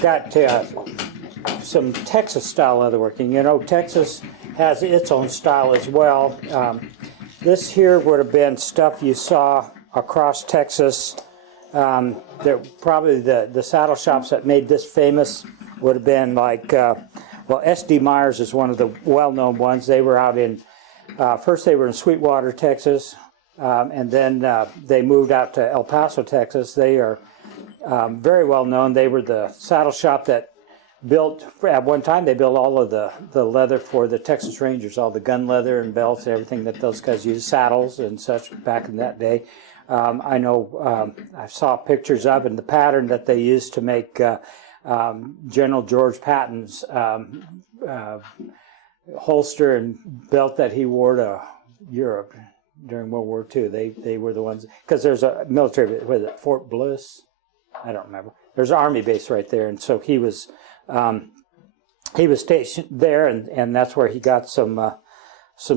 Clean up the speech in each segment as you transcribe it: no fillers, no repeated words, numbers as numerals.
got some Texas style leatherworking. You know, Texas has its own style as well. This here would have been stuff you saw across Texas. Probably the saddle shops that made this famous would have been like, well, S.D. Myers is one of the well-known ones. They were out in, first they were in Sweetwater, Texas, and then they moved out to El Paso, Texas. They are very well known. They were the saddle shop that built, at one time they built all of the leather for the Texas Rangers, all the gun leather and belts and everything that those guys used, saddles and such back in that day. I know I saw pictures of and the pattern that they used to make General George Patton's holster and belt that he wore to Europe during World War II. They were the ones, because there's a military, was it Fort Bliss? I don't remember. There's an army base right there, and so he was stationed there, and that's where he got some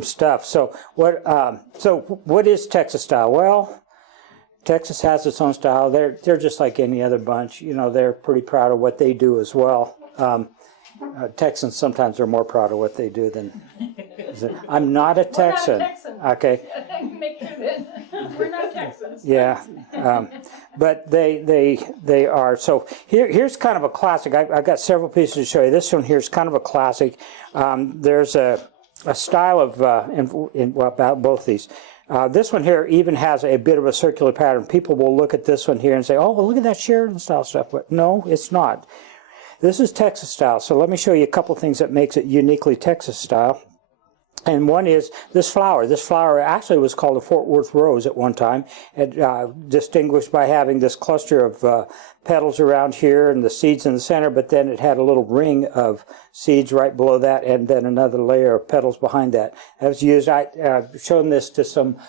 stuff. So what is Texas style? Well, Texas has its own style. They're just like any other bunch. You know, they're pretty proud of what they do as well. Texans sometimes are more proud of what they do than. I'm not a Texan. We're not a Texan. Okay. Make sure that we're not Texans. Yeah, but they are. So here's kind of a classic. I've got several pieces to show you. This one here is kind of a classic. There's a style of well, about both these. This one here even has a bit of a circular pattern. People will look at this one here and say, "Oh, well, look at that Sheridan style stuff." But no, it's not. This is Texas style. So let me show you a couple things that makes it uniquely Texas style. And one is this flower. This flower actually was called a Fort Worth rose at one time, distinguished by having this cluster of petals around here and the seeds in the center, but then it had a little ring of seeds right below that and then another layer of petals behind that. That was used, I've shown this to some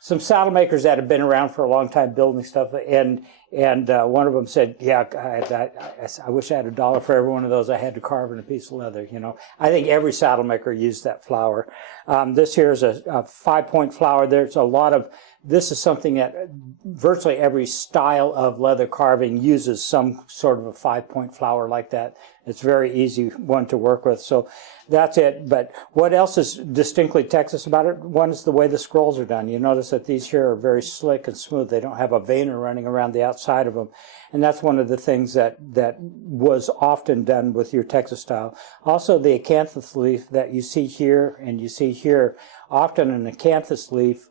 some saddle makers that have been around for a long time building stuff, and one of them said, "Yeah, I wish I had $1 for every one of those I had to carve in a piece of leather." You know, I think every saddle maker used that flower. This here is a 5-point flower. There's a lot of. This is something that virtually every style of leather carving uses some sort of a 5-point flower like that. It's a very easy one to work with. So that's it. But what else is distinctly Texas about it? One is the way the scrolls are done. You notice that these here are very slick and smooth. They don't have a veiner running around the outside of them. And that's one of the things that was often done with your Texas style. Also, the acanthus leaf that you see here and you see here, often an acanthus leaf,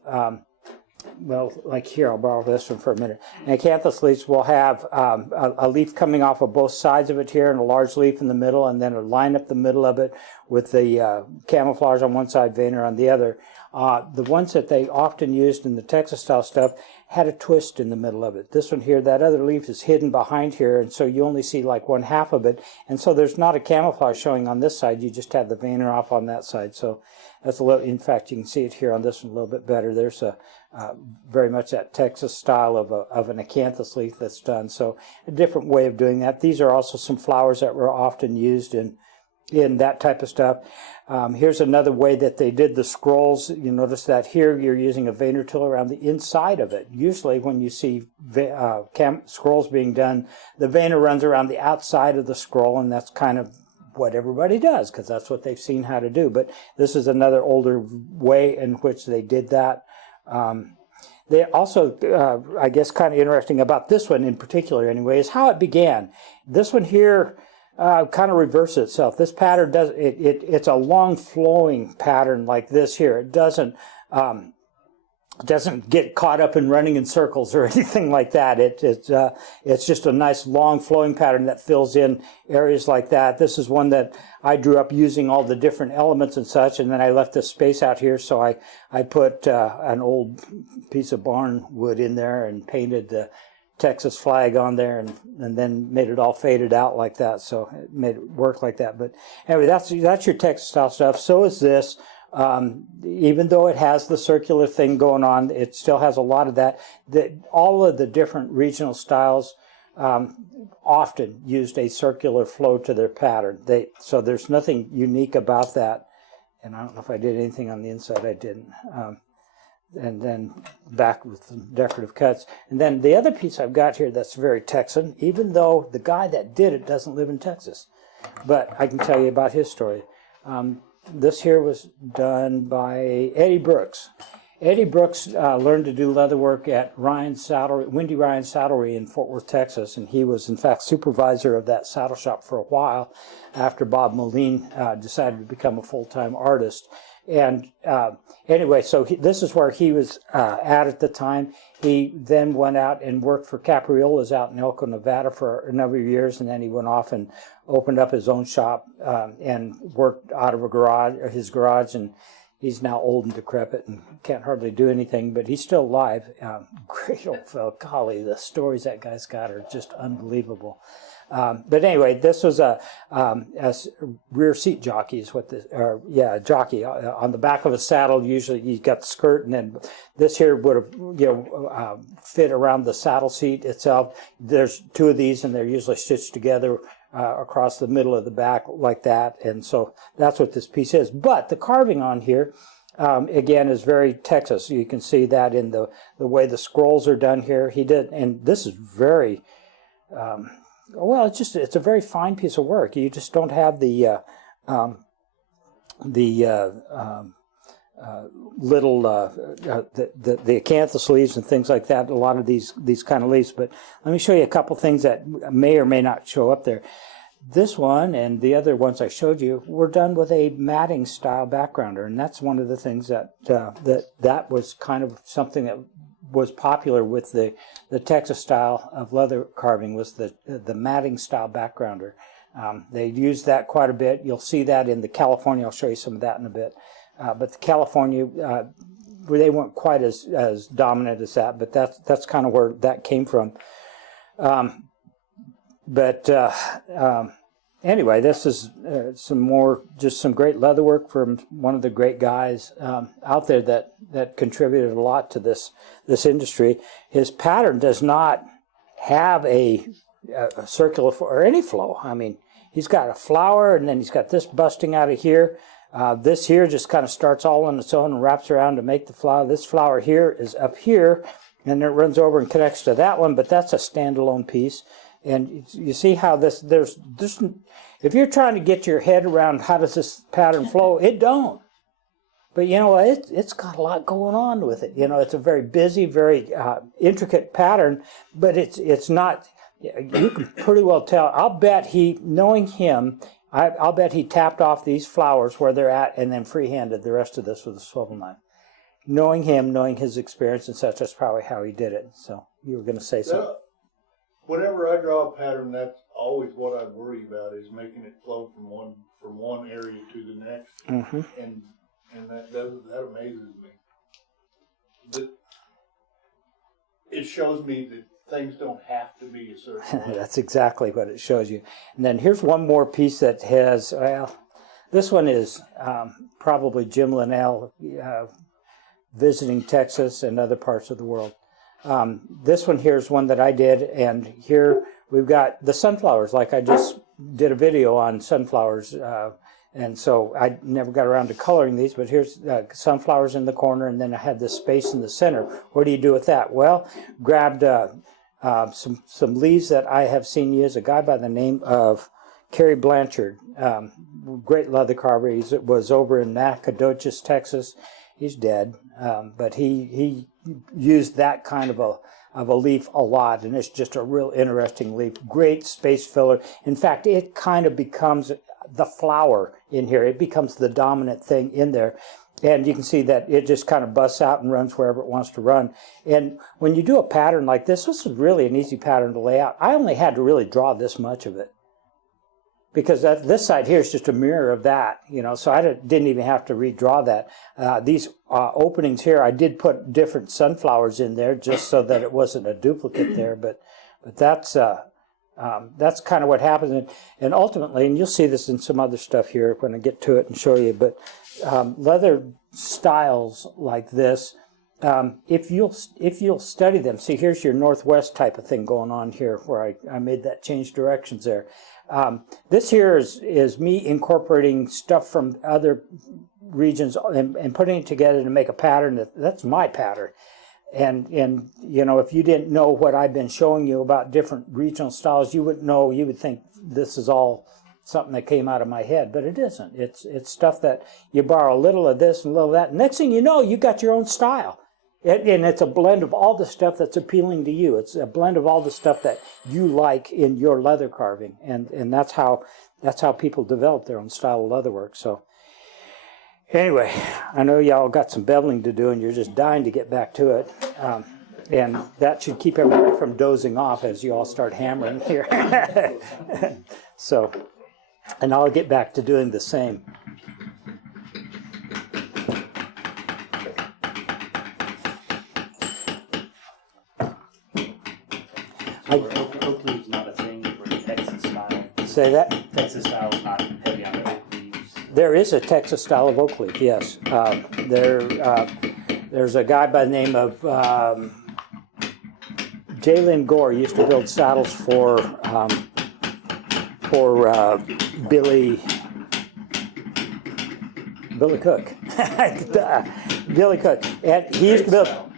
well, like here, I'll borrow this one for a minute. And acanthus leaves will have a leaf coming off of both sides of it here and a large leaf in the middle, and then a line up the middle of it with the camouflage on one side, veiner on the other. The ones that they often used in the Texas style stuff had a twist in the middle of it. This one here, that other leaf is hidden behind here, and so you only see like one half of it. And so there's not a camouflage showing on this side. You just have the veiner off on that side. So that's a little, in fact, you can see it here on this one a little bit better. There's a very much that Texas style of an acanthus leaf that's done. So a different way of doing that. These are also some flowers that were often used in that type of stuff. Here's another way that they did the scrolls. You notice that here you're using a veiner tool around the inside of it. Usually when you see scrolls being done, the veiner runs around the outside of the scroll, and that's kind of what everybody does because that's what they've seen how to do. But this is another older way in which they did that. They also, I guess, kind of interesting about this one in particular anyway, is how it began. This one here kind of reverses itself. This pattern it's a long flowing pattern like this here. It doesn't get caught up in running in circles or anything like that. It's just a nice long flowing pattern that fills in areas like that. This is one that I drew up using all the different elements and such, and then I left this space out here, so I put an old piece of barn wood in there and painted the Texas flag on there, and then made it all faded out like that, so it made it work like that. But anyway, that's your Texas style stuff. So is this. Even though it has the circular thing going on, it still has a lot of that. All of the different regional styles often used a circular flow to their pattern. So there's nothing unique about that. And I don't know if I did anything on the inside. I didn't. and then back with some decorative cuts. And then the other piece I've got here that's very Texan, even though the guy that did it doesn't live in Texas. But I can tell you about his story. This here was done by Eddie Brooks. Eddie Brooks learned to do leather work at Windy Ryan Saddlery in Fort Worth, Texas, and he was in fact supervisor of that saddle shop for a while after Bob Moline decided to become a full-time artist. And anyway, so this is where he was at the time. He then went out and worked for Capriola's out in Elko, Nevada for a number of years, and then he went off and opened up his own shop and worked out of his garage, and he's now old and decrepit and can't hardly do anything, but he's still alive. Great old fellow. Golly, the stories that guy's got are just unbelievable. But anyway, this was a rear seat jockey is what this, jockey on the back of a saddle. Usually you got the skirt, and then this here would have fit around the saddle seat itself. There's two of these, and they're usually stitched together across the middle of the back like that, and so that's what this piece is. But the carving on here, again, is very Texas. You can see that in the way the scrolls are done here. He did, and this is very. Well, it's a very fine piece of work. You just don't have the little the acanthus leaves and things like that. A lot of these kind of leaves. But let me show you a couple things that may or may not show up there. This one and the other ones I showed you were done with a matting style backgrounder, and that's one of the things that was kind of something that was popular with the Texas style of leather carving, was the matting style backgrounder. They used that quite a bit. You'll see that in the California. I'll show you some of that in a bit. But the California, they weren't quite as dominant as that, but that's kind of where that came from. Anyway, this is some great leather work from one of the great guys out there that contributed a lot to this industry. His pattern does not have a circular or any flow. I mean, he's got a flower, and then he's got this busting out of here. This here just kind of starts all on its own and wraps around to make the flower. This flower here is up here, and then it runs over and connects to that one, but that's a standalone piece. And you see how there's if you're trying to get your head around how does this pattern flow, it don't. But you know, it's got a lot going on with it. You know, it's a very busy, very intricate pattern, but it's not, you can pretty well tell. I'll bet knowing him, I'll bet he tapped off these flowers where they're at and then freehanded the rest of this with a swivel knife. Knowing him, knowing his experience and such, that's probably how he did it. So you were going to say something. Whenever I draw a pattern, that's always what I worry about, is making it flow from one area to the next. Mm-hmm. And that amazes me. It shows me that things don't have to be a certain way. That's exactly what it shows you. And then here's one more piece that has, well, this one is probably Jim Linnell visiting Texas and other parts of the world. This one here is one that I did, and here we've got the sunflowers, like I just did a video on sunflowers, and so I never got around to coloring these, but here's sunflowers in the corner, and then I had this space in the center. What do you do with that? Well, grabbed some leaves that I have seen used. A guy by the name of Kerry Blanchard, great leather carver. He was over in Nacogdoches, Texas. He's dead, but he used that kind of a leaf a lot, and it's just a real interesting leaf. Great space filler. In fact, it kind of becomes the flower in here. It becomes the dominant thing in there. And you can see that it just kind of busts out and runs wherever it wants to run. And when you do a pattern like this is really an easy pattern to lay out. I only had to really draw this much of it, because this side here is just a mirror of that, you know, so I didn't even have to redraw that. These openings here, I did put different sunflowers in there just so that it wasn't a duplicate there, but that's kind of what happens. And ultimately, and you'll see this in some other stuff here when I get to it and show you, but leather styles like this, if you'll study them, see, here's your Northwest type of thing going on here where I made that change directions there. This here is me incorporating stuff from other regions and putting it together to make a pattern that's my pattern. And you know, if you didn't know what I've been showing you about different regional styles, you wouldn't know. You would think this is all something that came out of my head, but it isn't. It's stuff that you borrow a little of this and a little of that. Next thing you know, you got your own style. And it's a blend of all the stuff that's appealing to you. It's a blend of all the stuff that you like in your leather carving, and that's how people develop their own style of leatherwork. So anyway, I know y'all got some beveling to do, and you're just dying to get back to it. And that should keep everybody from dozing off as you all start hammering here. So, and I'll get back to doing the same. Oak leaves not a thing for Texas style. Say that? Texas style is not heavy on the oak leaves. There is a Texas style of oak leaf, yes. There's a guy by the name of Jalen Gore used to build saddles for Billy Cook. Billy Cook, and he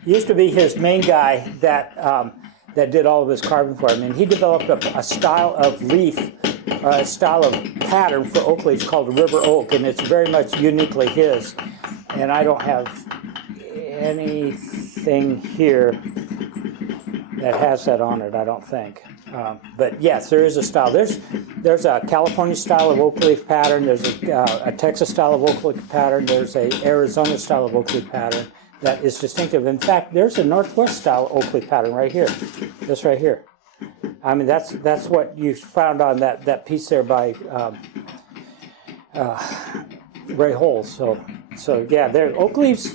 used to be his main guy that did all of his carving for him, and he developed a style of leaf, a style of pattern for oak leaves called river oak, and it's very much uniquely his. And I don't have anything here that has that on it, I don't think. But yes, there is a style. There's a California style of oak leaf pattern. There's a Texas style of oak leaf pattern. There's a Arizona style of oak leaf pattern that is distinctive. In fact, there's a Northwest style oak leaf pattern right here. This right here. I mean, that's what you found on that piece there by Ray Holes. So yeah, oak leaves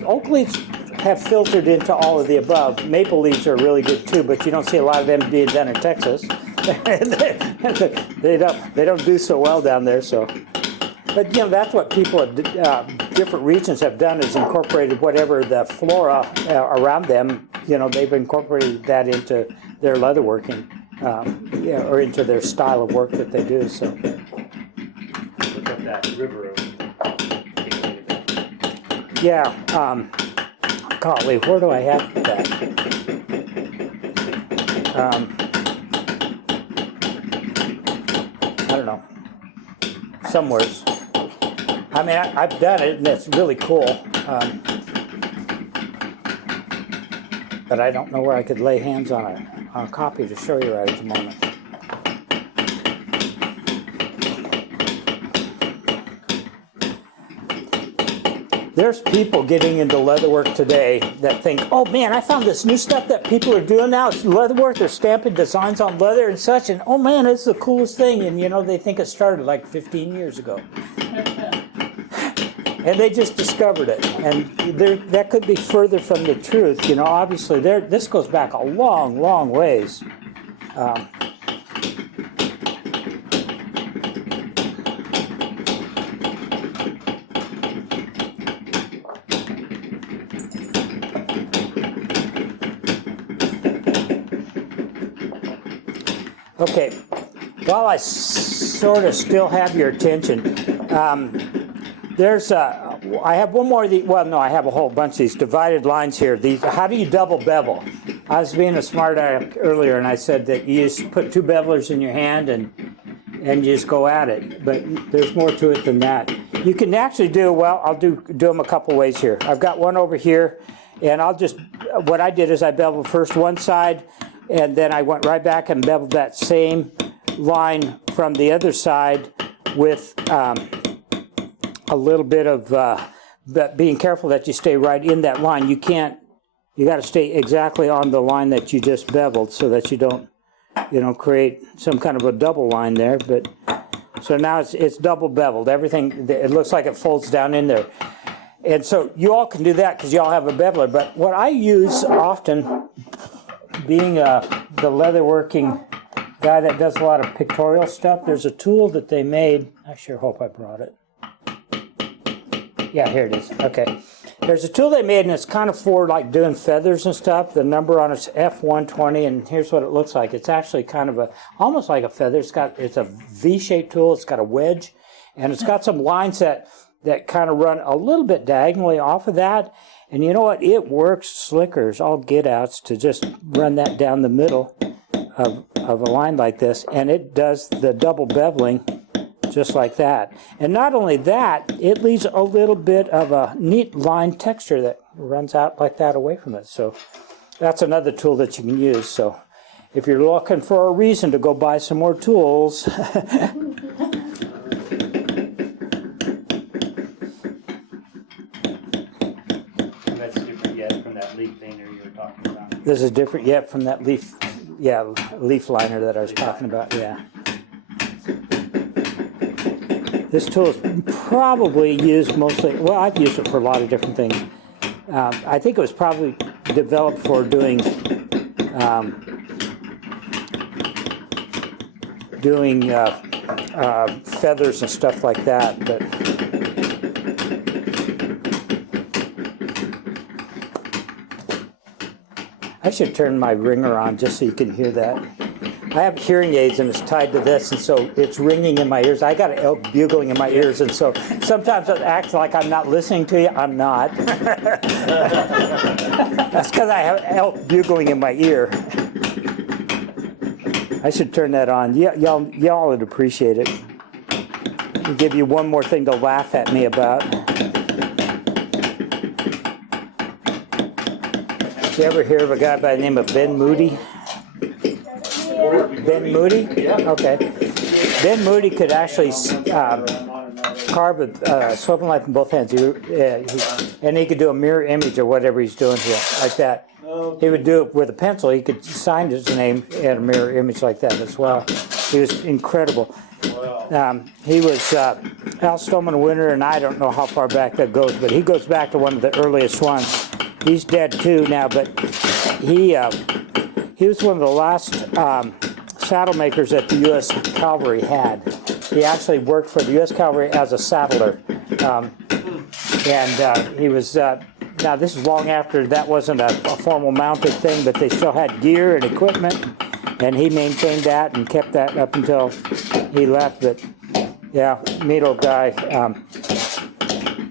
have filtered into all of the above. Maple leaves are really good too, but you don't see a lot of them being done in Texas. They don't do so well down there. So, but you know, that's what people at different regions have done, is incorporated whatever the flora around them. You know, they've incorporated that into their leatherworking, or into their style of work that they do. So. Look up that river oak. Yeah, golly, where do I have that? I don't know. Somewheres. I mean, I've done it, and it's really cool. But I don't know where I could lay hands on a copy to show you right at the moment. There's people getting into leatherwork today that think, oh man, I found this new stuff that people are doing now. It's leatherwork, they're stamping designs on leather and such, and oh man, it's the coolest thing. And you know, they think it started like 15 years ago. And they just discovered it. And that could be further from the truth. You know, obviously, this goes back a long, long ways. Okay, while I sort of still have your attention, I have one more of these. Well, no, I have a whole bunch of these divided lines here. How do you double bevel? I was being a smart aleck earlier, and I said that you just put two bevelers in your hand and you just go at it. But there's more to it than that. You can actually I'll do them a couple ways here. I've got one over here, and what I did is I beveled first one side, and then I went right back and beveled that same line from the other side with a little bit of being careful that you stay right in that line. You got to stay exactly on the line that you just beveled so that you don't, create some kind of a double line there. But so now it's double beveled. Everything, it looks like it folds down in there. And so you all can do that because you all have a beveler. But what I use often, being the leatherworking guy that does a lot of pictorial stuff, there's a tool that they made. I sure hope I brought it. Yeah, here it is. Okay. There's a tool they made, and it's kind of for like doing feathers and stuff. The number on it's F120, and here's what it looks like. It's actually kind of almost like a feather. It's a V-shaped tool. It's got a wedge, and it's got some lines that that kind of run a little bit diagonally off of that. And you know what? It works slicker as all get-outs to just run that down the middle of a line like this. And it does the double beveling just like that. And not only that, it leaves a little bit of a neat line texture that runs out like that away from it. So that's another tool that you can use. So if you're looking for a reason to go buy some more tools, That's different yet from that leaf painter you were talking about. this is different yet from that leaf, leaf liner that I was talking about, yeah. This tool is probably used mostly, well, I've used it for a lot of different things. I think it was probably developed for doing feathers and stuff like that, but I should turn my ringer on just so you can hear that. I have hearing aids and it's tied to this, and so it's ringing in my ears. I got an elk bugling in my ears, and so sometimes it acts like I'm not listening to you. I'm not. That's because I have elk bugling in my ear. I should turn that on. Y'all would appreciate it. I'll give you one more thing to laugh at me about. You ever hear of a guy by the name of Ben Moody? Ben Moody? Yeah. Okay. Ben Moody could actually carve a sweeping knife in both hands. And he could do a mirror image of whatever he's doing here, like that. He would do it with a pencil. He could sign his name and a mirror image like that as well. He was incredible. He was Al Stillman Winter, and I don't know how far back that goes, but he goes back to one of the earliest ones. He's dead too now, but he was one of the last saddle makers that the U.S. Cavalry had. He actually worked for the U.S. Cavalry as a saddler. He was, now this is long after that wasn't a formal mounted thing, but they still had gear and equipment, and he maintained that and kept that up until he left. But yeah, neat old guy.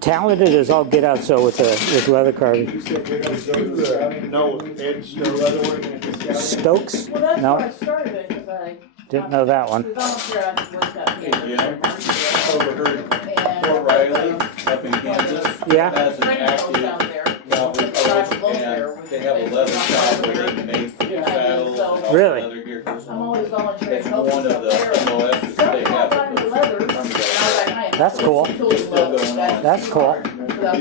Talented as all get out, so with leather carving. No, Ed Stokes. Stokes? Well, that's No, where I started it, because I didn't know that one. was volunteer on West Overheard Fort Riley up in Kansas Yeah. has an active down there. Calvary post, and they have a leather shop where they can make for your saddles and all the Really? leather gear goes I'm on. always volunteering. It's one of the MOSs that they have that goes from the That's cool. That's cool. Do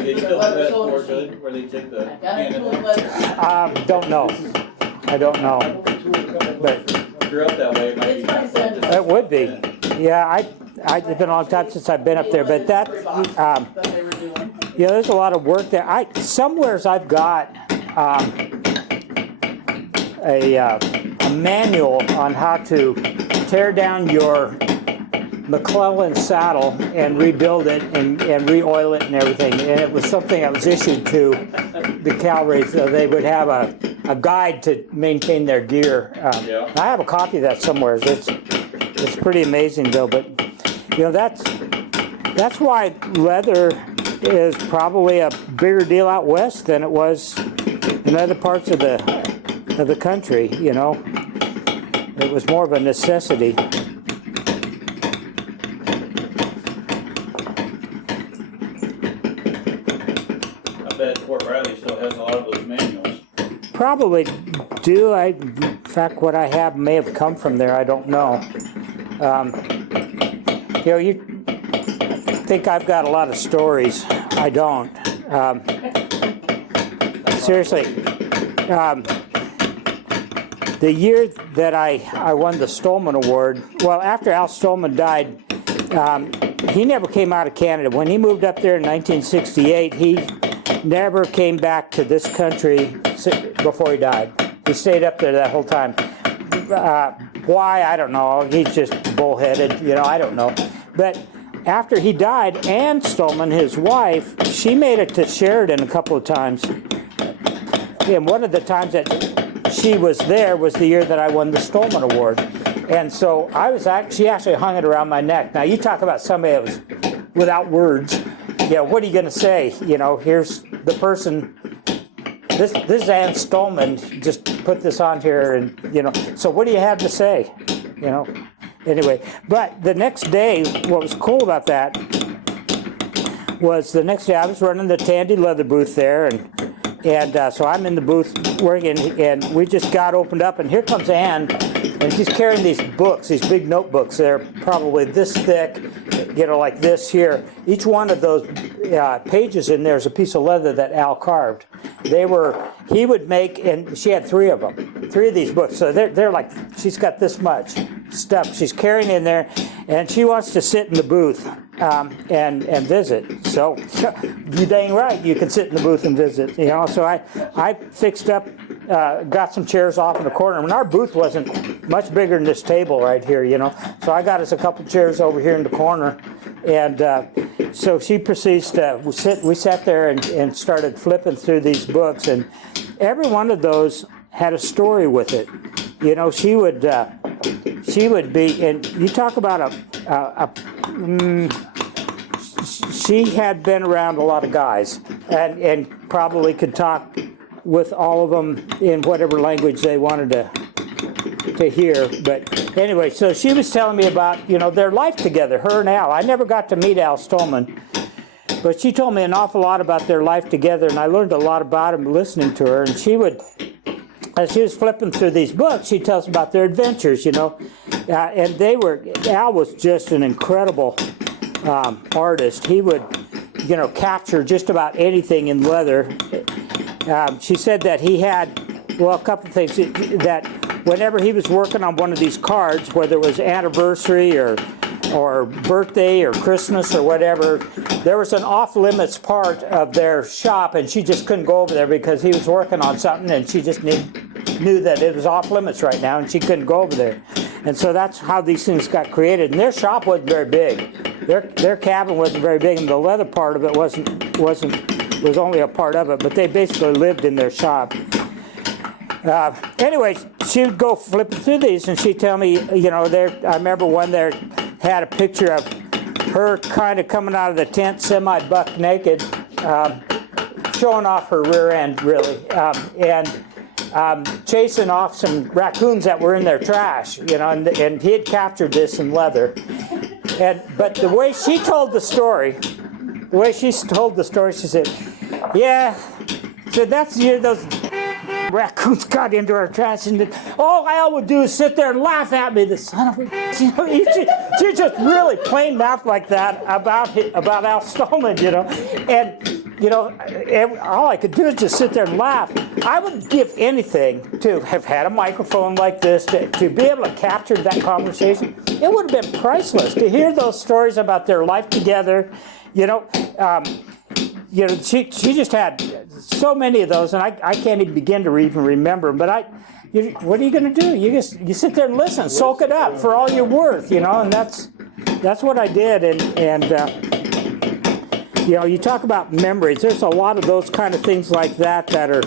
they still do that for good, where they take the Canada? Don't know. I don't know. But If you're up that way, it might be kind of fun to it would be. Yeah, it's been a long time since I've been up there, but that, there's a lot of work there. Somewheres I've got a manual on how to tear down your McClellan saddle and rebuild it and re-oil it and everything. And it was something that was issued to the cavalry, so they would have a guide to maintain their gear. Yeah. I have a copy of that somewhere. It's pretty amazing though, but that's why leather is probably a bigger deal out west than it was in other parts of the country. It was more of a necessity. I bet Fort Riley still has a lot of those manuals. Probably do. In fact, what I have may have come from there. I don't know. You think I've got a lot of stories. I don't. Seriously. The year that I won the Stolman Award, well, after Al Stolman died, he never came out of Canada. When he moved up there in 1968, he never came back to this country before he died. He stayed up there that whole time. Why? I don't know. He's just bullheaded, I don't know. But after he died, Ann Stolman, his wife, she made it to Sheridan a couple of times. And one of the times that she was there was the year that I won the Stolman Award. And so she actually hung it around my neck. Now you talk about somebody that was without words. yeah, what are you going to say? You know, here's the person. This is Ann Stolman. Just put this on here, and you know. So what do you have to say? You know. Anyway, but the next day, what was cool about that was the next day I was running the Tandy leather booth there, and so I'm in the booth working, and we just got opened up, and here comes Ann, and she's carrying these books, these big notebooks. They're probably this thick, you know, like this here. Each one of those pages in there is a piece of leather that Al carved. He would make, and she had 3 of them, 3 of these books. So they're like, she's got this much stuff she's carrying in there, and she wants to sit in the booth and visit. So you dang right, you can sit in the booth and visit. You know, so I fixed up, got some chairs off in the corner. I mean, our booth wasn't much bigger than this table right here, you know. So I got us a couple chairs over here in the corner, and so she proceeds to we sat there and started flipping through these books, and every one of those had a story with it. You know, she would be, and you talk about she had been around a lot of guys, and probably could talk with all of them in whatever language they wanted to hear. But anyway, so she was telling me about, you know, their life together, her and Al. I never got to meet Al Stolman, but she told me an awful lot about their life together, and I learned a lot about him listening to her. And she would, as she was flipping through these books, she tells about their adventures, you know. And Al was just an incredible artist. He would, you know, capture just about anything in leather. She said that he had, well, a couple of things, that whenever he was working on one of these cards, whether it was anniversary or birthday or Christmas or whatever, there was an off-limits part of their shop, and she just couldn't go over there because he was working on something, and she just knew that it was off-limits right now, and she couldn't go over there. And so that's how these things got created. And their shop wasn't very big. Their cabin wasn't very big, and the leather part of it was only a part of it, but they basically lived in their shop. Anyway, she would go flip through these, and she'd tell me, you know, I remember one there had a picture of her kind of coming out of the tent semi-buck naked, showing off her rear end, really, and chasing off some raccoons that were in their trash, you know, and he had captured this in leather. But the way she told the story, she said, yeah, so that's, you know, those raccoons got into our trash, and all Al would do is sit there and laugh at me, the son of a, you know, she just really plain laughed like that about Al Stolman, you know, and, you know, all I could do is just sit there and laugh. I would give anything to have had a microphone like this, to be able to capture that conversation. It would have been priceless to hear those stories about their life together, you know. You know, she just had so many of those, and I can't even begin to even remember them. But what are you going to do? You sit there and listen, soak it up for all you're worth, you know. And that's what I did. And you know, you talk about memories. There's a lot of those kind of things like that are,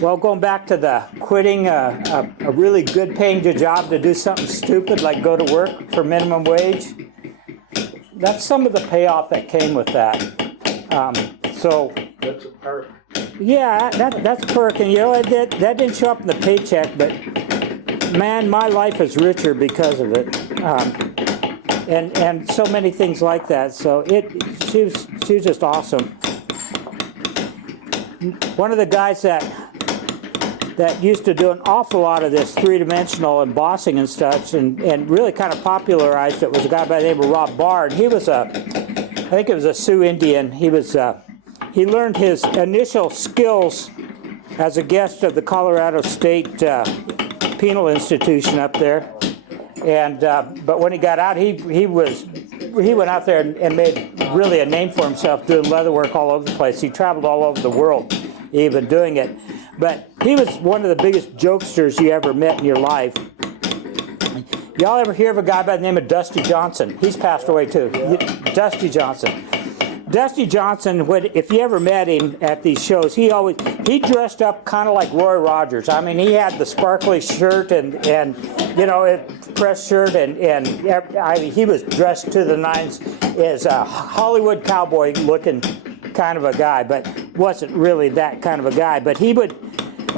well, going back to the quitting a really good paying job to do something stupid like go to work for minimum wage. That's some of the payoff that came with that. So That's a perk. yeah, that's a perk, and you know that didn't show up in the paycheck, but man, my life is richer because of it, and so many things like that. So she was just awesome. One of the guys that used to do an awful lot of this three-dimensional embossing and stuff, and really kind of popularized it, was a guy by the name of Rob Bard. He was I think it was a Sioux Indian. He learned his initial skills as a guest of the Colorado State Penal Institution up there, and but when he got out, he went out there and made really a name for himself doing leather work all over the place. He traveled all over the world even doing it. But he was one of the biggest jokesters you ever met in your life. Y'all ever hear of a guy by the name of Dusty Johnson? He's passed away too. Dusty Johnson. Dusty Johnson, if you ever met him at these shows, he dressed up kind of like Roy Rogers. I mean, he had the sparkly shirt and press shirt, and he was dressed to the nines as a Hollywood cowboy looking kind of a guy, but wasn't really that kind of a guy. But he would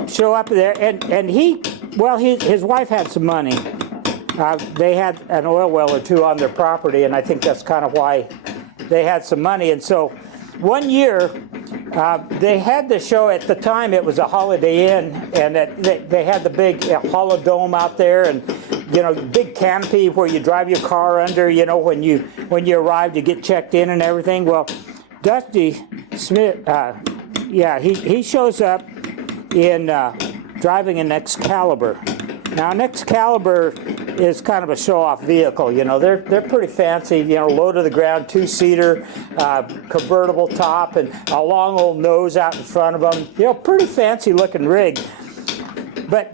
show up there, and his wife had some money. They had an oil well or two on their property, and I think that's kind of why they had some money. And so one year, they had the show. At the time, it was a Holiday Inn, and they had the big holodome out there, and big canopy where you drive your car under. When you arrived, you get checked in and everything. Well, Dusty Smith, he shows up in driving an Excalibur. Now, an Excalibur is kind of a show-off vehicle. They're pretty fancy. Low to the ground, two-seater, convertible top, and a long old nose out in front of them. Pretty fancy-looking rig. But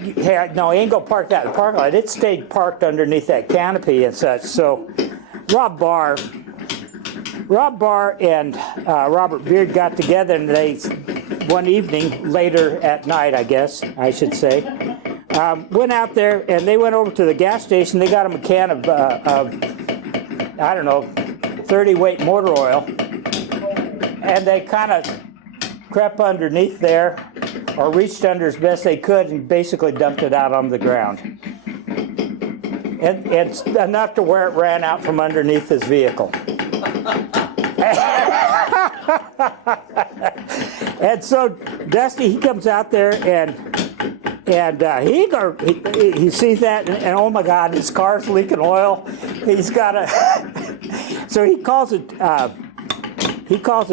no, he ain't gonna park that in the parking lot. It stayed parked underneath that canopy and such. So, Rob Barr and Robert Beard got together, and they, one evening, later at night, I guess I should say, went out there, and they went over to the gas station. They got him a can of 30-weight motor oil, and they kind of crept underneath there, or reached under as best they could, and basically dumped it out on the ground. And enough to where it ran out from underneath his vehicle. And so Dusty, he comes out there, and he sees that, and oh my God, his car's leaking oil. He's got so he calls it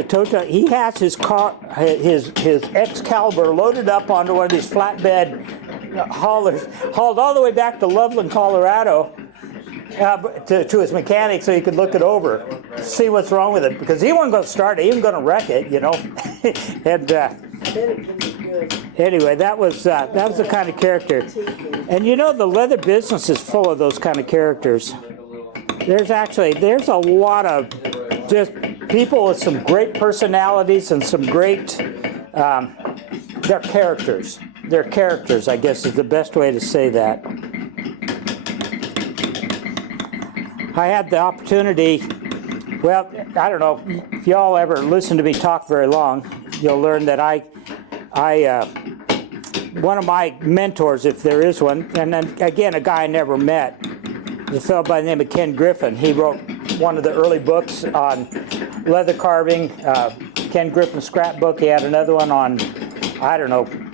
tow truck. He has his car, his Excalibur loaded up onto one of these flatbed haulers, hauled all the way back to Loveland, Colorado, to his mechanic so he could look it over, see what's wrong with it, because he wasn't going to start it, he wasn't going to wreck it, And anyway, that was the kind of character. And the leather business is full of those kind of characters. There's a lot of just people with some great personalities and some great, they're characters. They're characters, I guess, is the best way to say that. I had the opportunity, well, I don't know, if y'all ever listen to me talk very long, you'll learn that one of my mentors, if there is one, and then again, a guy I never met, is a fellow by the name of Ken Griffin. He wrote one of the early books on leather carving, Ken Griffin's scrapbook. He had another one on,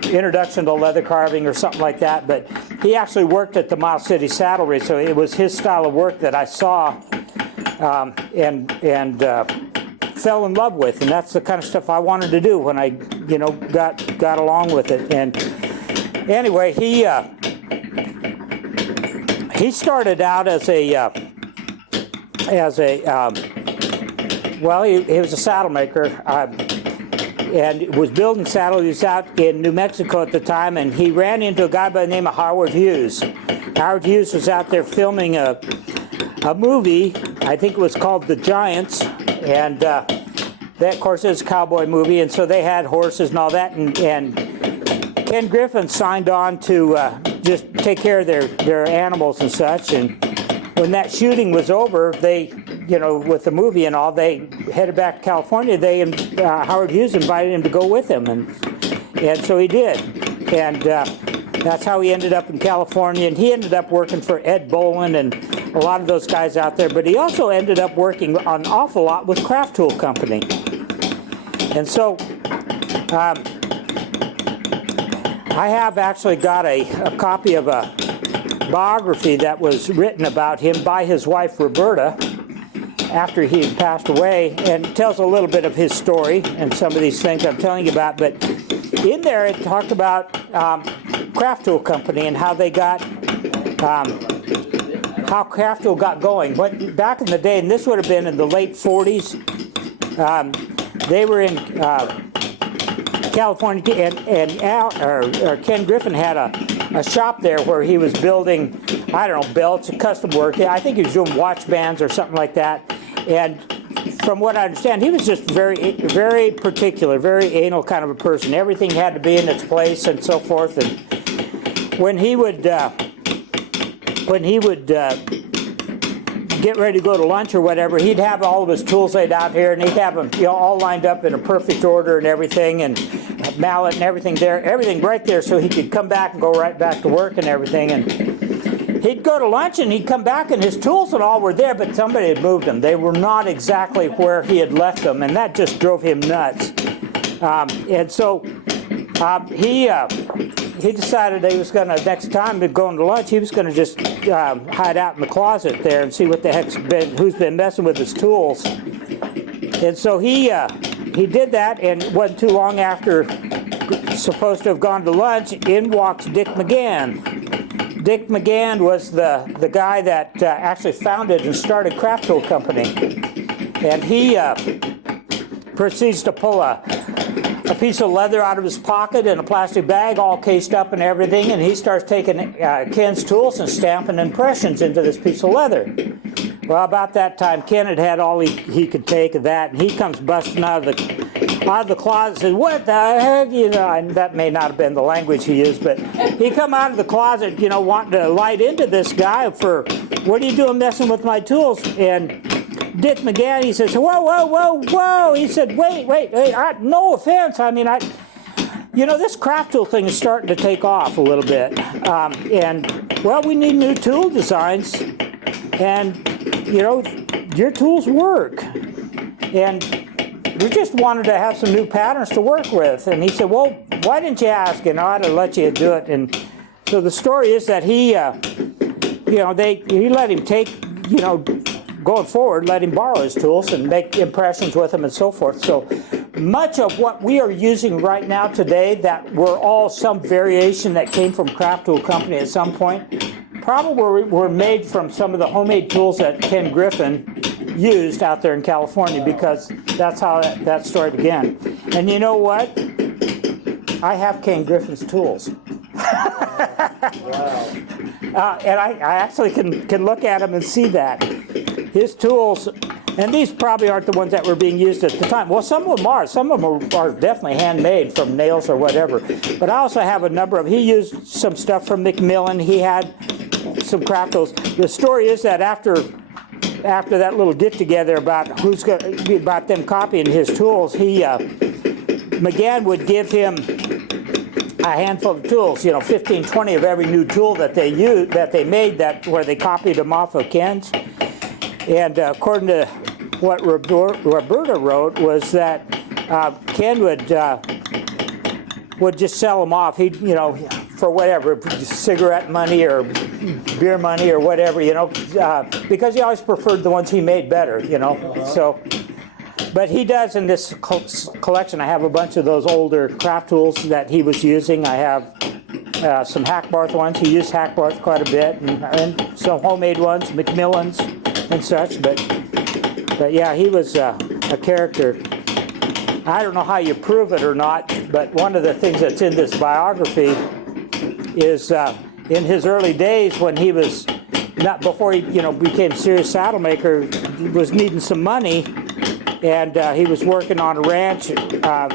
Introduction to Leather Carving or something like that. But he actually worked at the Miles City Saddlery, so it was his style of work that I saw and fell in love with, and that's the kind of stuff I wanted to do when I, got along with it. And anyway, he started out as he was a saddle maker, and was building saddles. He was out in New Mexico at the time, and he ran into a guy by the name of Howard Hughes. Howard Hughes was out there filming a movie, I think it was called The Giants, and that, of course, is a cowboy movie, and so they had horses and all that, and Ken Griffin signed on to just take care of their animals and such, and when that shooting was over, they, with the movie and all, they headed back to California. Howard Hughes invited him to go with him, and so he did, and that's how he ended up in California, and he ended up working for Ed Bolin and a lot of those guys out there, but he also ended up working an awful lot with Craft Tool Company. And so I have actually got a copy of a biography that was written about him by his wife Roberta after he had passed away, and it tells a little bit of his story and some of these things I'm telling you about. But in there it talked about Craft Tool Company and how they got how Craft Tool got going. But back in the day, and this would have been in the late 40s, they were in California, and Ken Griffin had a shop there where he was building, belts and custom work. I think he was doing watch bands or something like that. And from what I understand, he was just very particular, very anal kind of a person. Everything had to be in its place and so forth. And when he would get ready to go to lunch or whatever, he'd have all of his tools laid out here, and he'd have them, all lined up in a perfect order and everything, and a mallet and everything there, everything right there, so he could come back and go right back to work and everything. And he'd go to lunch and he'd come back and his tools and all were there, but somebody had moved them. They were not exactly where he had left them, and that just drove him nuts. And so he decided he was going to, next time to going to lunch, he was going to just hide out in the closet there and see what the heck's been, who's been messing with his tools. And so he did that, and it wasn't too long after supposed to have gone to lunch, in walks Dick McGann. Dick McGann was the guy that actually founded and started Craft Tool Company. And he proceeds to pull a piece of leather out of his pocket in a plastic bag, all cased up and everything, and he starts taking Ken's tools and stamping impressions into this piece of leather. Well, about that time, Ken had all he could take of that, and he comes busting out of the closet and says, "What the heck?" And that may not have been the language he used, but he come out of the closet, wanting to light into this guy for, "What are you doing messing with my tools?" And Dick McGann, he says, "Whoa, whoa, whoa, whoa." He said, wait, no offense. I mean, this craft tool thing is starting to take off a little bit. We need new tool designs. And, your tools work. And we just wanted to have some new patterns to work with." And he said, "Well, why didn't you ask? And I'd have let you do it." And so the story is that he let him take, going forward, let him borrow his tools and make impressions with them and so forth. So much of what we are using right now today that were all some variation that came from Craft Tool Company at some point, probably were made from some of the homemade tools that Ken Griffin used out there in California, because that's how that story began. And you know what? I have Ken Griffin's tools. Wow. And I actually can look at them and see that. His tools, and these probably aren't the ones that were being used at the time. Well, some of them are. Some of them are definitely handmade from nails or whatever. But I also have a number of, he used some stuff from Macmillan. He had some craft tools. The story is that after that little get-together about about them copying his tools, McGann would give him a handful of tools, 15, 20 of every new tool that they made where they copied them off of Ken's. And according to what Roberta wrote, was that Ken would just sell them off. He'd, for whatever, cigarette money or beer money or whatever, because he always preferred the ones he made better, So, but he does in this collection. I have a bunch of those older craft tools that he was using. I have some Hackbarth ones. He used Hackbarth quite a bit, and some homemade ones, Macmillans and such. But yeah, he was a character. I don't know how you prove it or not, but one of the things that's in this biography is in his early days when he was before he became a serious saddle maker, he was needing some money, and he was working on a ranch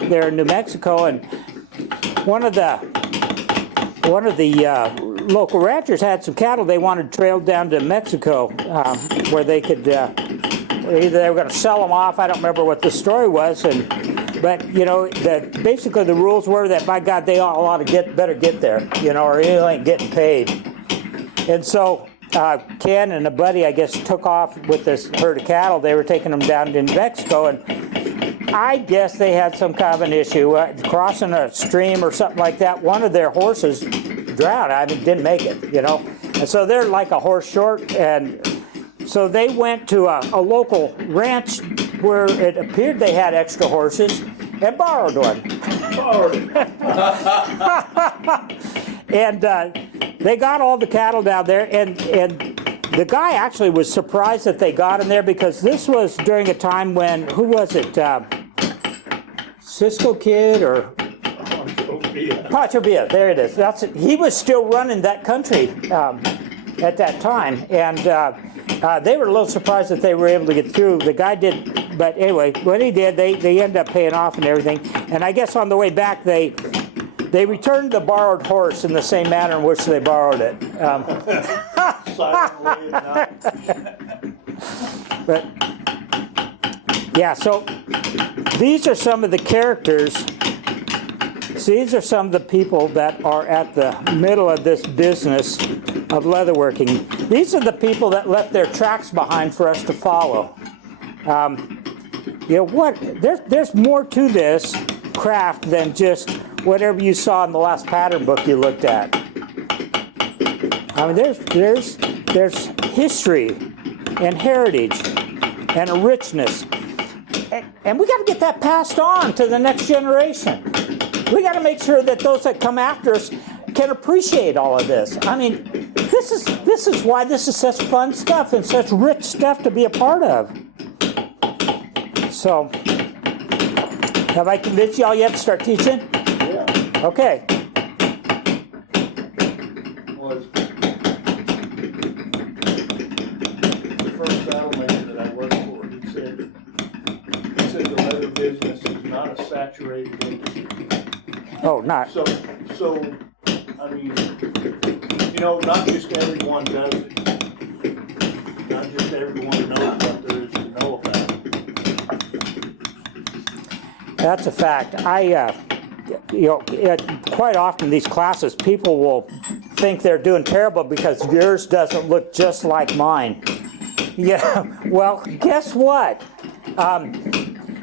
there in New Mexico, and one of the local ranchers had some cattle they wanted trailed down to Mexico, where they could either they were going to sell them off. I don't remember what the story was, but basically the rules were that, by God, they all ought to better get there, or you ain't getting paid. And so Ken and a buddy, I guess, took off with this herd of cattle. They were taking them down to New Mexico, and I guess they had some kind of an issue crossing a stream or something like that. One of their horses drowned. Didn't make it, And so they're like a horse short, and so they went to a local ranch where it appeared they had extra horses and borrowed one. And they got all the cattle down there, and the guy actually was surprised that they got in there, because this was during a time when, who was it, Cisco Kid or Pancho Villa, there it is. He was still running that country at that time, and they were a little surprised that they were able to get through. The guy did but anyway, what he did, they ended up paying off and everything. And I guess on the way back, they returned the borrowed horse in the same manner in which they borrowed it. Silently at night. But yeah, so these are some of the characters. These are some of the people that are at the middle of this business of leatherworking. These are the people that left their tracks behind for us to follow. You know what? There's more to this craft than just whatever you saw in the last pattern book you looked at. I mean, there's history and heritage and a richness, and we got to get that passed on to the next generation. We got to make sure that those that come after us can appreciate all of this. I mean, this is why this is such fun stuff and such rich stuff to be a part of. So, have I convinced y'all yet to start teaching? Yeah. Okay. Was the first saddle maker that I worked for. He said the leather business is not a saturated industry. Oh, not. So I mean, you know, not just everyone does it. Not just everyone knows what there is to know about it. That's a fact. Quite often these classes, people will think they're doing terrible because yours doesn't look just like mine. Yeah, well, guess what?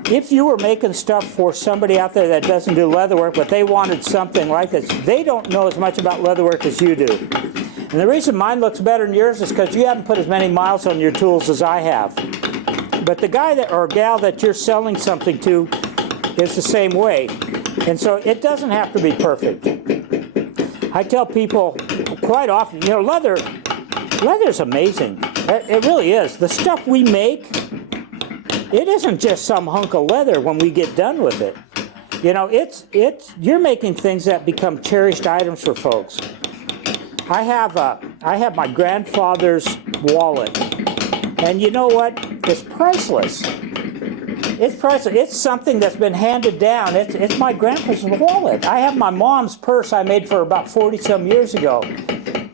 If you were making stuff for somebody out there that doesn't do leatherwork, but they wanted something like this, they don't know as much about leatherwork as you do. And the reason mine looks better than yours is because you haven't put as many miles on your tools as I have. But the guy that or gal that you're selling something to is the same way. And so it doesn't have to be perfect. I tell people quite often, you know, leather's amazing. It really is. The stuff we make, it isn't just some hunk of leather when we get done with it. You know, you're making things that become cherished items for folks. I have my grandfather's wallet, and you know what? It's priceless. It's priceless. It's something that's been handed down. It's my grandpa's wallet. I have my mom's purse I made for her about 40-some years ago.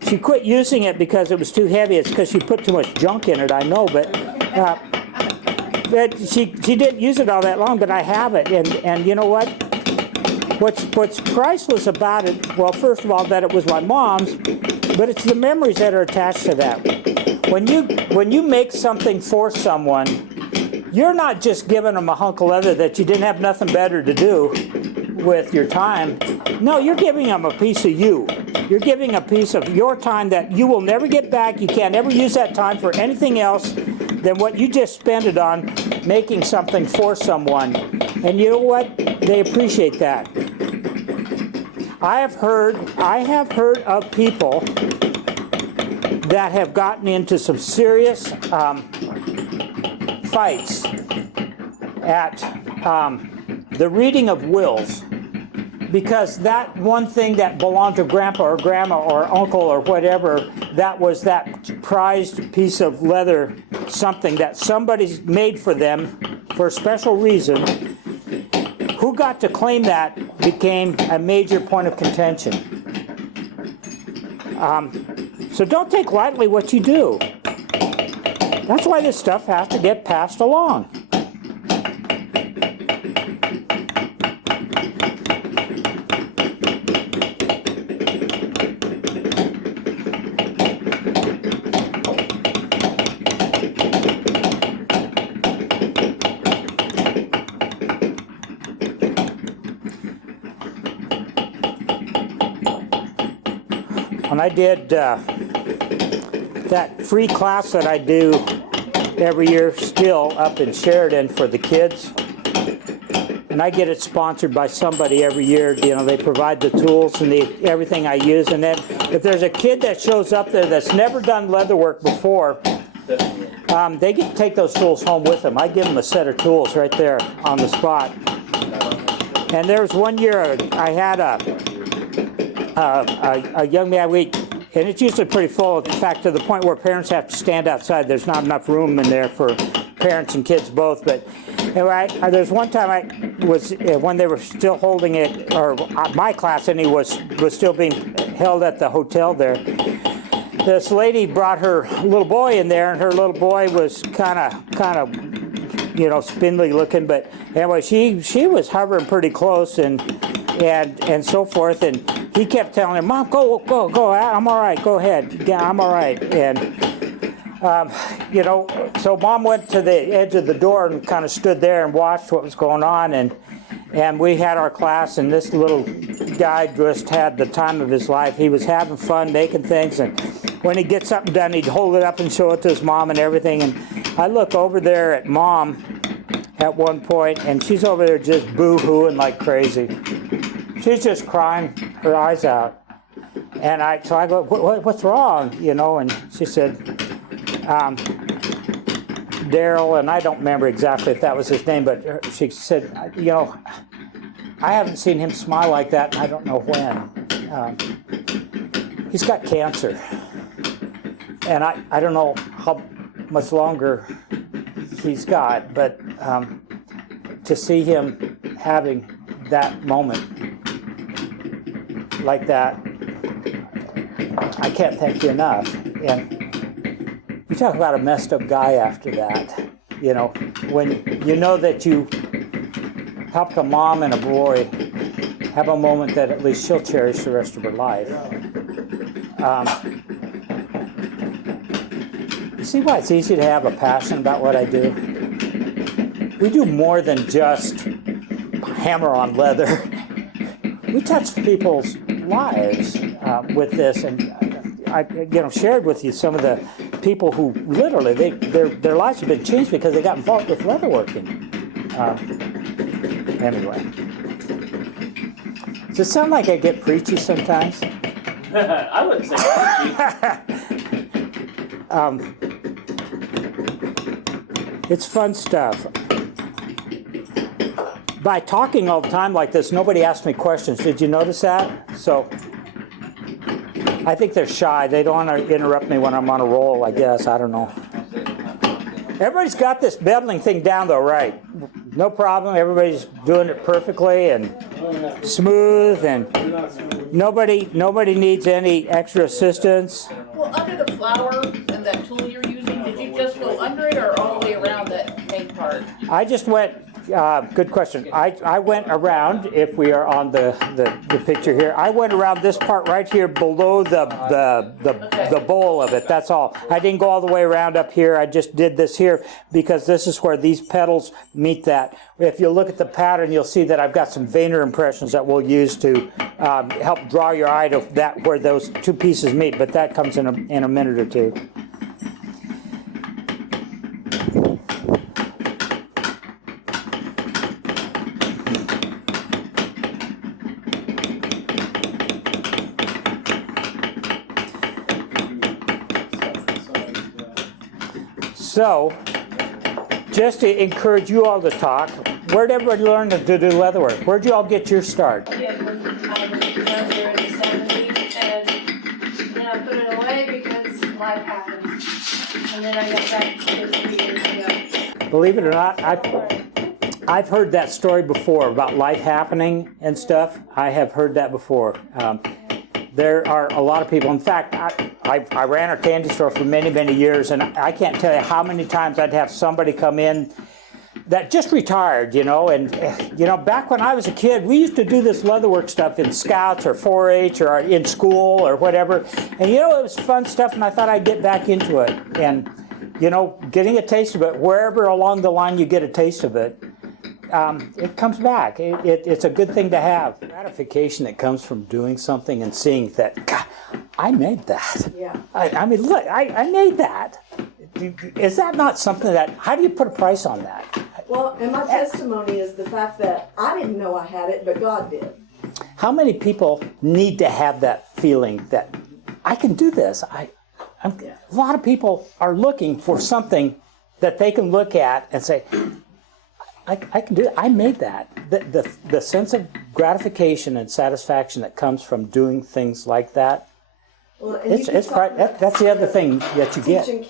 She quit using it because it was too heavy. It's because she put too much junk in it, I know, but she didn't use it all that long, but I have it. And you know what? What's priceless about it, well, first of all, that it was my mom's, but it's the memories that are attached to that. When you make something for someone, you're not just giving them a hunk of leather that you didn't have nothing better to do with your time. No, you're giving them a piece of you. You're giving a piece of your time that you will never get back. You can't ever use that time for anything else than what you just spent it on making something for someone. And you know what? They appreciate that. I have heard of people that have gotten into some serious fights at the reading of wills, because that one thing that belonged to grandpa or grandma or uncle or whatever, that was that prized piece of leather, something that somebody's made for them for a special reason. Who got to claim that became a major point of contention. So don't take lightly what you do. That's why this stuff has to get passed along. When I did that free class that I do every year still up in Sheridan for the kids, and I get it sponsored by somebody every year. You know, they provide the tools and everything I use, and then if there's a kid that shows up there that's never done leather work before, they get to take those tools home with them. I give them a set of tools right there on the spot. And there was one year I had a young man, and it's usually pretty full, in fact, to the point where parents have to stand outside. There's not enough room in there for parents and kids both. But Anyway, there's one time I was, when they were still holding it, or my class, and he was still being held at the hotel there. This lady brought her little boy in there, and her little boy was kind of, you know, spindly looking. But anyway, she was hovering pretty close and so forth. And he kept telling her, "Mom, go, I'm all right. Go ahead. Yeah, I'm all right." And you know, so Mom went to the edge of the door and kind of stood there and watched what was going on, and we had our class, and this little guy just had the time of his life. He was having fun making things, and when he'd get something done, he'd hold it up and show it to his mom and everything. And I look over there at Mom at one point, and she's over there just boo-hooing like crazy. She's just crying her eyes out. And so I go, what's wrong? You know, and she said, Daryl, and I don't remember exactly if that was his name, but she said, you know, I haven't seen him smile like that, and I don't know when. He's got cancer, and I don't know how much longer he's got, but to see him having that moment like that, I can't thank you enough. And you talk about a messed up guy after that. You know, when you know that you helped a mom and a boy have a moment that at least she'll cherish the rest of her life. You see why it's easy to have a passion about what I do? We do more than just hammer on leather. We touch people's lives with this, and I shared with you some of the people who literally their lives have been changed because they got involved with leatherworking. Anyway, does it sound like I get preachy sometimes? I wouldn't say preachy. It's fun stuff. By talking all the time like this, nobody asks me questions. Did you notice that? So I think they're shy. They don't want to interrupt me when I'm on a roll, I guess. I don't know. Everybody's got this beveling thing down, though, right? No problem. Everybody's doing it perfectly and smooth, and nobody needs any extra assistance. Well, under the flower and that tool you're using, did you just go under it or all the way around that main part? I just went. Good question. I went around, if we are on the picture here, I went around this part right here below the bowl of it. That's all. I didn't go all the way around up here. I just did this here because this is where these petals meet that. If you look at the pattern, you'll see that I've got some veinner impressions that we'll use to help draw your eye to that where those two pieces meet, but that comes in a minute or two. So, just to encourage you all to talk, where'd everybody learn to do leatherwork? Where'd you all get your start? I was down there in the 70s, and then I put it away because life happened. And then I got back to it 3 years ago. Believe it or not, I've heard that story before about life happening and stuff. I have heard that before. There are a lot of people. In fact, I ran a candy store for many, many years, and I can't tell you how many times I'd have somebody come in that just retired, you know, and, you know, back when I was a kid, we used to do this leatherwork stuff in Scouts or 4-H or in school or whatever, and, you know, it was fun stuff, and I thought I'd get back into it, and, you know, getting a taste of it, wherever along the line you get a taste of it, it comes back. It's a good thing to have. Gratification that comes from doing something and seeing that, God, I made that. Yeah. I mean, look, I made that. Is that not something that, how do you put a price on that? Well, and my testimony is the fact that I didn't know I had it, but God did. How many people need to have that feeling that I can do this? A lot of people are looking for something that they can look at and say, I can do it. I made that. The sense of gratification and satisfaction that comes from doing things like that. Well, and That's the other thing that you get. Teaching